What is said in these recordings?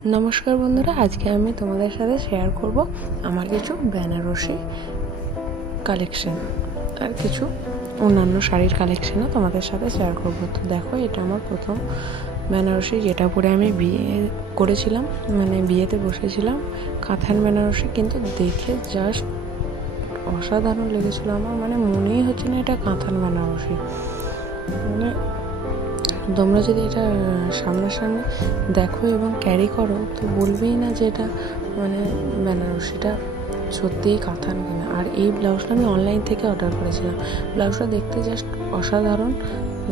নমস্কার বন্ধুরা, আজকে আমি তোমাদের সাথে শেয়ার করব আমার কিছু বেনারসি কালেকশন আর কিছু অন্যান্য শাড়ির কালেকশনও তোমাদের সাথে শেয়ার করব। তো দেখো, এটা আমার প্রথম বেনারসি, যেটা পরে আমি বিয়ে করেছিলাম, মানে বিয়েতে বসেছিলাম। কাঁথান বেনারসি, কিন্তু দেখে জাস্ট অসাধারণ লেগেছিল আমার, মানে মনেই হচ্ছে না এটা কাঁথান বেনারসি। মানে তোমরা যদি এটা সামনাসামনি দেখো এবং ক্যারি করো তো বলবেই না যে এটা মানে বেনারসিটা সত্যিই কাঁথান কিনা। আর এই ব্লাউজটা আমি অনলাইন থেকে অর্ডার করেছিলাম। ব্লাউজটা দেখতে জাস্ট অসাধারণ।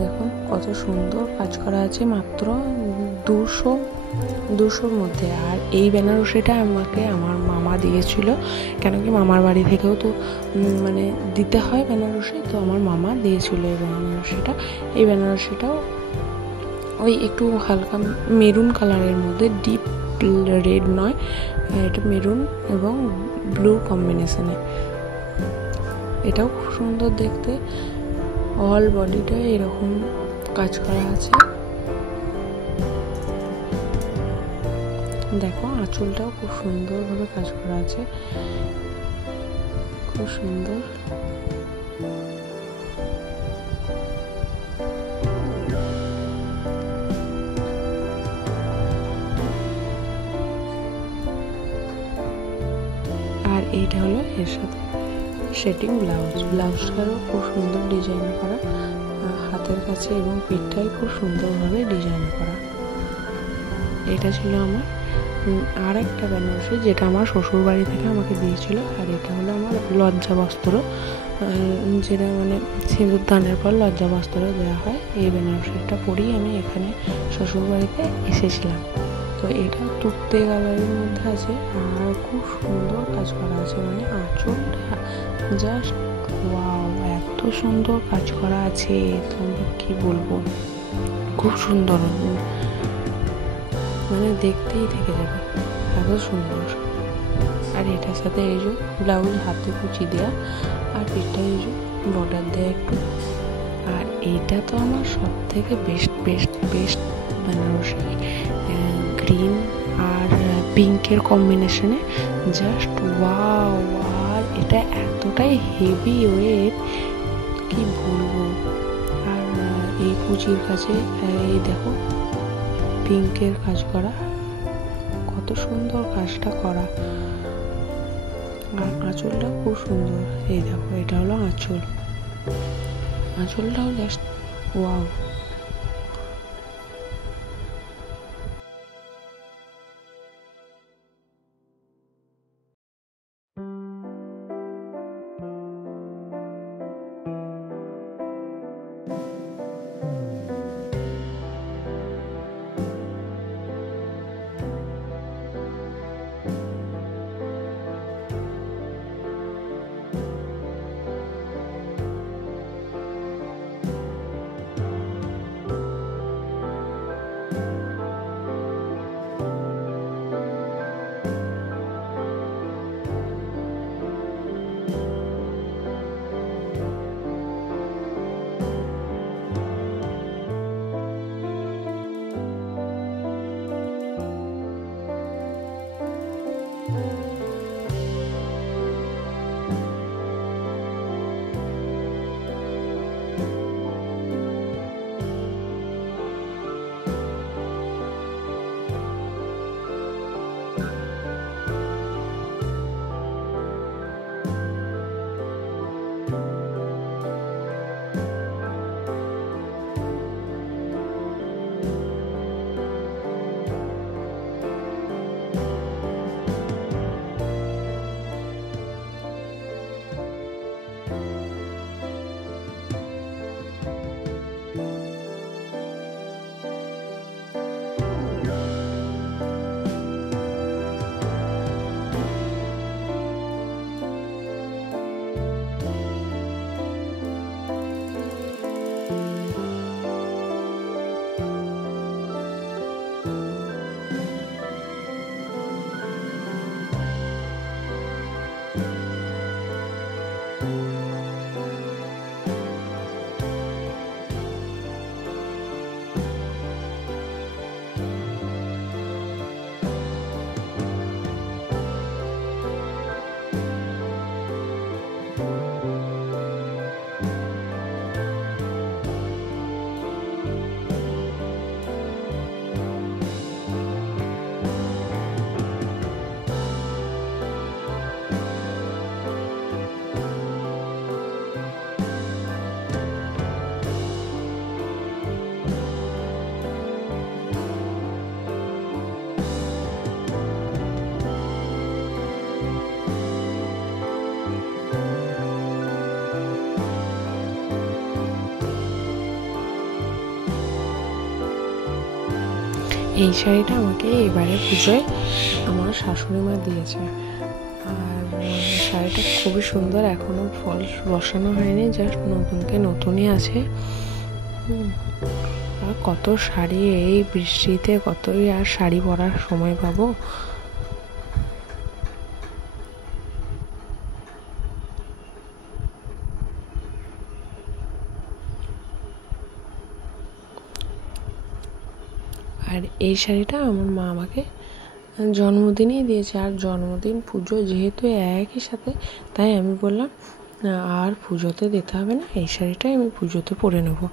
দেখুন কত সুন্দর কাজ করা আছে, মাত্র 200-200-র মধ্যে। আর এই বেনারসিটা আমাকে আমার মামা দিয়েছিল, কেন কি মামার বাড়ি থেকেও তো মানে দিতে হয় বেনারসি, তো আমার মামা দিয়েছিল এই বেনারসিটা। এই বেনারসিটাও ওই একটু হালকা মেরুন কালারের মধ্যে, ডিপ রেড নয়, এটা মেরুন এবং ব্লু কম্বিনেশনে। এটাও খুব সুন্দর দেখতে। অল বডিটা এরকম কাজ করা আছে। দেখো আঁচলটাও খুব সুন্দরভাবে কাজ করা আছে, খুব সুন্দর। আর এইটা হলো এর সাথে সেটিং ব্লাউজটারও খুব সুন্দর ডিজাইন করা, হাতের কাছে এবং পিঠটাই খুব সুন্দরভাবে ডিজাইন করা। এটা ছিল আমার আর একটা বেনারসি, যেটা আমার শ্বশুর বাড়ি থেকে আমাকে দিয়েছিল। আর এটা হলো আমার লজ্জা বস্ত্র, যেটা মানে সিঁদুর দানের পর লজ্জা বস্ত্র দেওয়া হয়। এই বেনারসিটা পরেই আমি এখানে শ্বশুর বাড়িতে এসেছিলাম। তো এটা তুঁতে কালারের মধ্যে আছে আর খুব সুন্দর কাজ করা আছে, মানে আঁচলটা জাস্ট ওয়াও, এত সুন্দর কাজ করা আছে তোমরা কি বলবো, খুব সুন্দর, মানে দেখতেই থেকে যাবে, এত সুন্দর। আর এটার সাথে এই যে ব্লাউজ হাতে কুচি দেওয়া, আর পিঠটা এই যে বর্ডার দেওয়া একটু। আর এইটা তো আমার সব থেকে বেস্ট বেনারসি, গ্রিন আর পিঙ্কের কম্বিনেশনে, জাস্ট ওয়াও। আর এটা এতটাই হেভি ওয়েট কি বলবো। আর এই কুচির কাছে এই দেখো পিঙ্কের কাজ করা, কত সুন্দর কাজটা করা। আর আঁচলটা খুব সুন্দর, এই দেখো এটা হলো আঁচলটাও জাস্ট ওয়াও। এই শাড়িটা আমাকে এবারে পুজোয় আমার শাশুড়ি মা দিয়েছে। আর শাড়িটা খুবই সুন্দর, এখনও ফলস বসানো হয়নি, জাস্ট নতুনকে নতুনই আছে। আর কত শাড়ি, এই বৃষ্টিতে কতই আর শাড়ি পরার সময় পাবো। আর এই শাড়িটা আমার মা আমাকে জন্মদিনেই দিয়েছে। আর জন্মদিন পুজো যেহেতু একই সাথে, তাই আমি বললাম আর পুজোতে দিতে হবে না, এই শাড়িটাই আমি পুজোতে পরে নেবো।